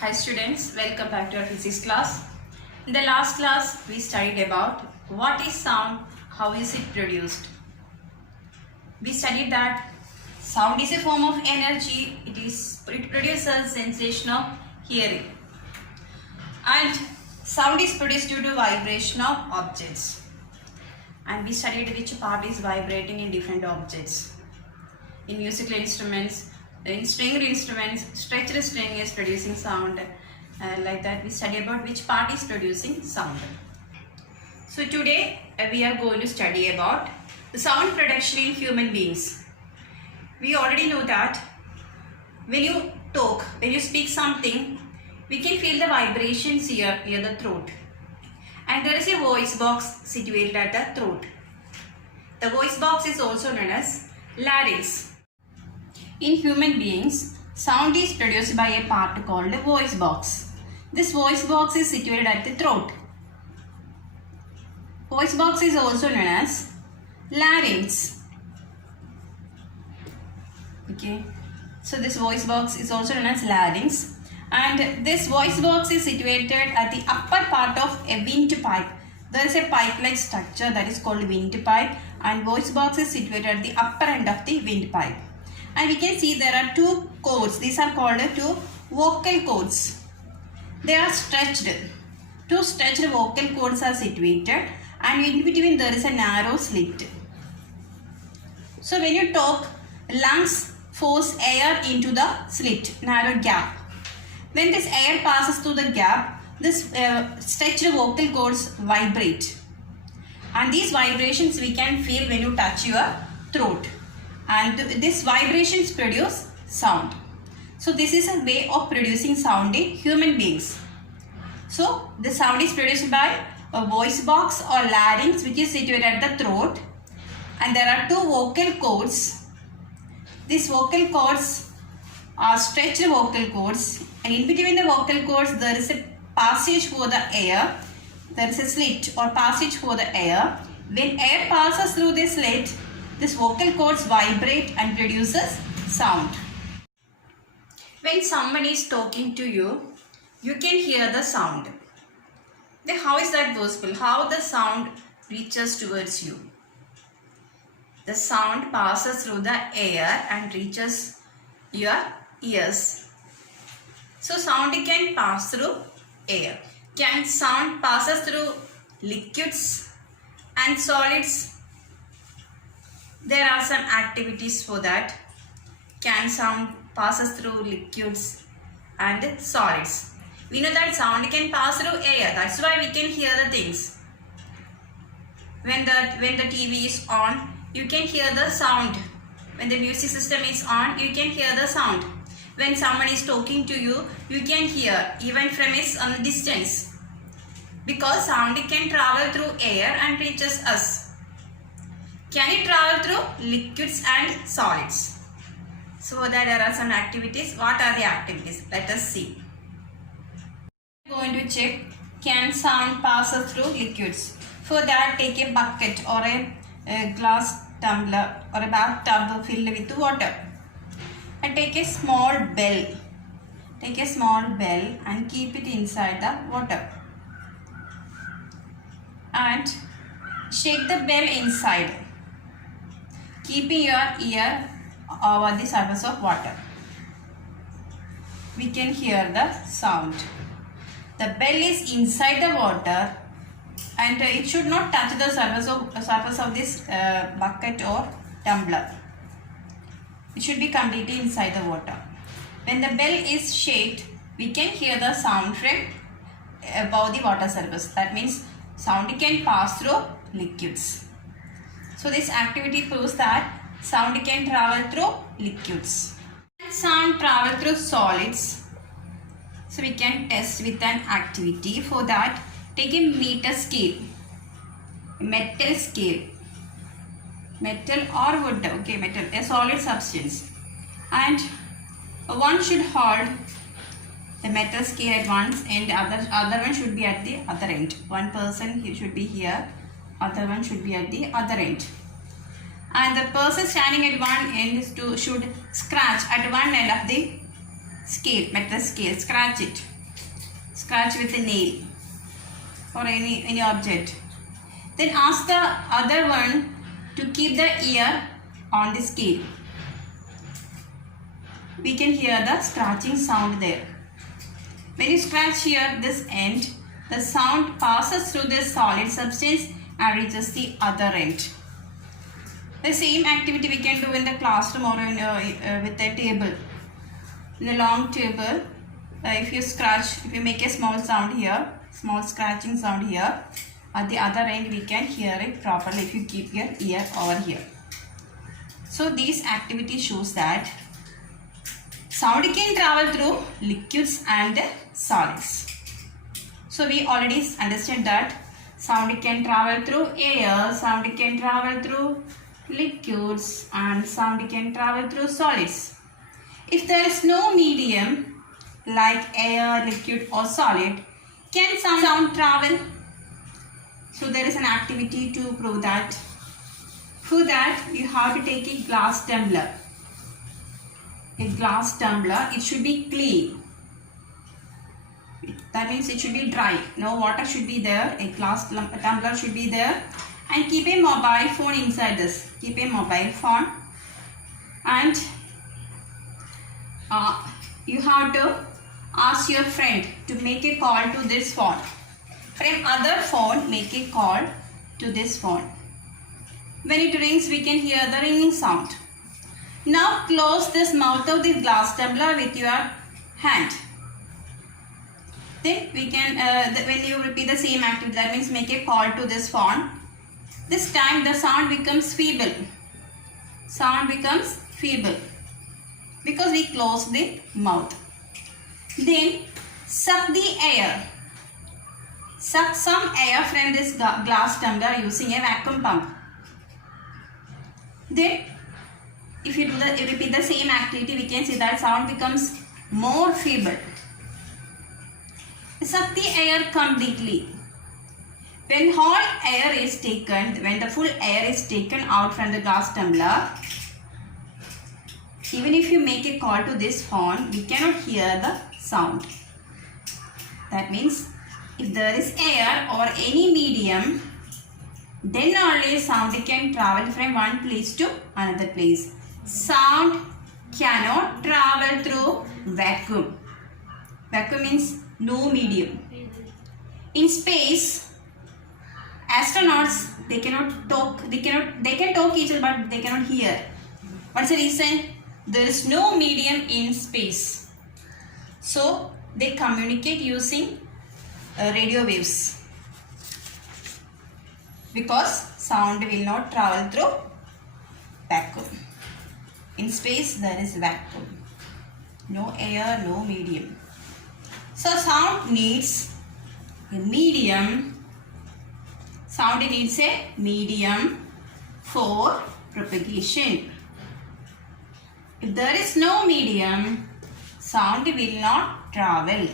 Hi students, welcome back to our physics class. In the last class, we studied about what is sound, how is it produced. We studied that sound is a form of energy, it produces sensation of hearing. And sound is produced due to vibration of objects. And we studied which part is vibrating in different objects. In musical instruments, in stringed instruments, stretched string is producing sound. Like that, we study about which part is producing sound. So today we are going to study about the sound production in human beings. We already know that when you talk, when you speak something, we can feel the vibrations here near the throat. And there is a voice box situated at the throat. The voice box is also known as larynx. In human beings, sound is produced by a part called the voice box. This voice box is situated at the throat. Voice box is also known as larynx. Okay, so this voice box is also known as larynx, and this voice box is situated at the upper part of a windpipe. There is a pipe-like structure that is called windpipe, and voice box is situated at the upper end of the windpipe. And we can see there are two cords. These are called two vocal cords. They are stretched. Two stretched vocal cords are situated, and in between there is a narrow slit. So when you talk, lungs force air into the slit, narrow gap. When this air passes through the gap, this stretched vocal cords vibrate. And these vibrations we can feel when you touch your throat. And these vibrations produce sound. So this is a way of producing sound in human beings. So the sound is produced by a voice box or larynx, which is situated at the throat, and there are two vocal cords. These vocal cords are stretched vocal cords, and in between the vocal cords there is a passage for the air. There is a slit or passage for the air. When air passes through this slit, this vocal cords vibrate and produces sound. When someone is talking to you, you can hear the sound. Then how is that possible? How the sound reaches towards you? The sound passes through the air and reaches your ears. So sound can pass through air. Can sound passes through liquids and solids? There are some activities for that. Can sound passes through liquids and solids? We know that sound can pass through air. That's why we can hear the things. When the TV is on, you can hear the sound. When the music system is on, you can hear the sound. When someone is talking to you, you can hear even from a distance. Because sound can travel through air and reaches us. Can it travel through liquids and solids? So there are some activities. What are the activities? Let us see. We are going to check, can sound pass through liquids? For that, take a bucket or a glass tumbler or a bathtub filled with water. And take a small bell. Take a small bell and keep it inside the water. And shake the bell inside, keeping your ear over the surface of water. We can hear the sound. The bell is inside the water, and it should not touch the surface of this bucket or tumbler. It should be completely inside the water. When the bell is shaked, we can hear the sound from above the water surface. That means sound can pass through liquids. So this activity proves that sound can travel through liquids. Sound travel through solids. So we can test with an activity. For that, take a meter scale, a metal scale, metal or wood, okay, metal, a solid substance, and one should hold the metal scale at one end, other one should be at the other end. One person should be here, other one should be at the other end. And the person standing at one end should scratch at one end of the scale, metal scale, scratch it. Scratch with a nail or any object. Then ask the other one to keep the ear on the scale. We can hear the scratching sound there. When you scratch here this end, the sound passes through this solid substance and reaches the other end. The same activity we can do in the classroom or with a table. In a long table, if you make a small sound here, small scratching sound here, at the other end we can hear it properly if you keep your ear over here. So this activity shows that sound can travel through liquids and solids. So we already understand that sound can travel through air, sound can travel through liquids, and sound can travel through solids. If there is no medium like air, liquid or solid, can sound travel? So there is an activity to prove that. For that, you have to take a glass tumbler. A glass tumbler, it should be clean. That means it should be dry. No water should be there. A glass tumbler should be there. And keep a mobile phone inside this. Keep a mobile phone. And you have to ask your friend to make a call to this phone. From other phone, make a call to this phone. When it rings, we can hear the ringing sound. Now close this mouth of this glass tumbler with your hand. Then we can, when you repeat the same activity, that means make a call to this phone. This time the sound becomes feeble. Sound becomes feeble because we close the mouth. Then suck the air. Suck some air from this glass tumbler using a vacuum pump. Then if you repeat the same activity, we can see that sound becomes more feeble. Suck the air completely. When whole air is taken, when the full air is taken out from the glass tumbler, even if you make a call to this phone, we cannot hear the sound. That means if there is air or any medium, then only sound can travel from one place to another place. Sound cannot travel through vacuum. Vacuum means no medium. In space, astronauts, they cannot talk. They can talk each other, but they cannot hear. What's the reason? There is no medium in space. So they communicate using radio waves. Because sound will not travel through vacuum. In space there is vacuum. No air, no medium. So sound needs a medium. Sound needs a medium for propagation. If there is no medium, sound will not travel.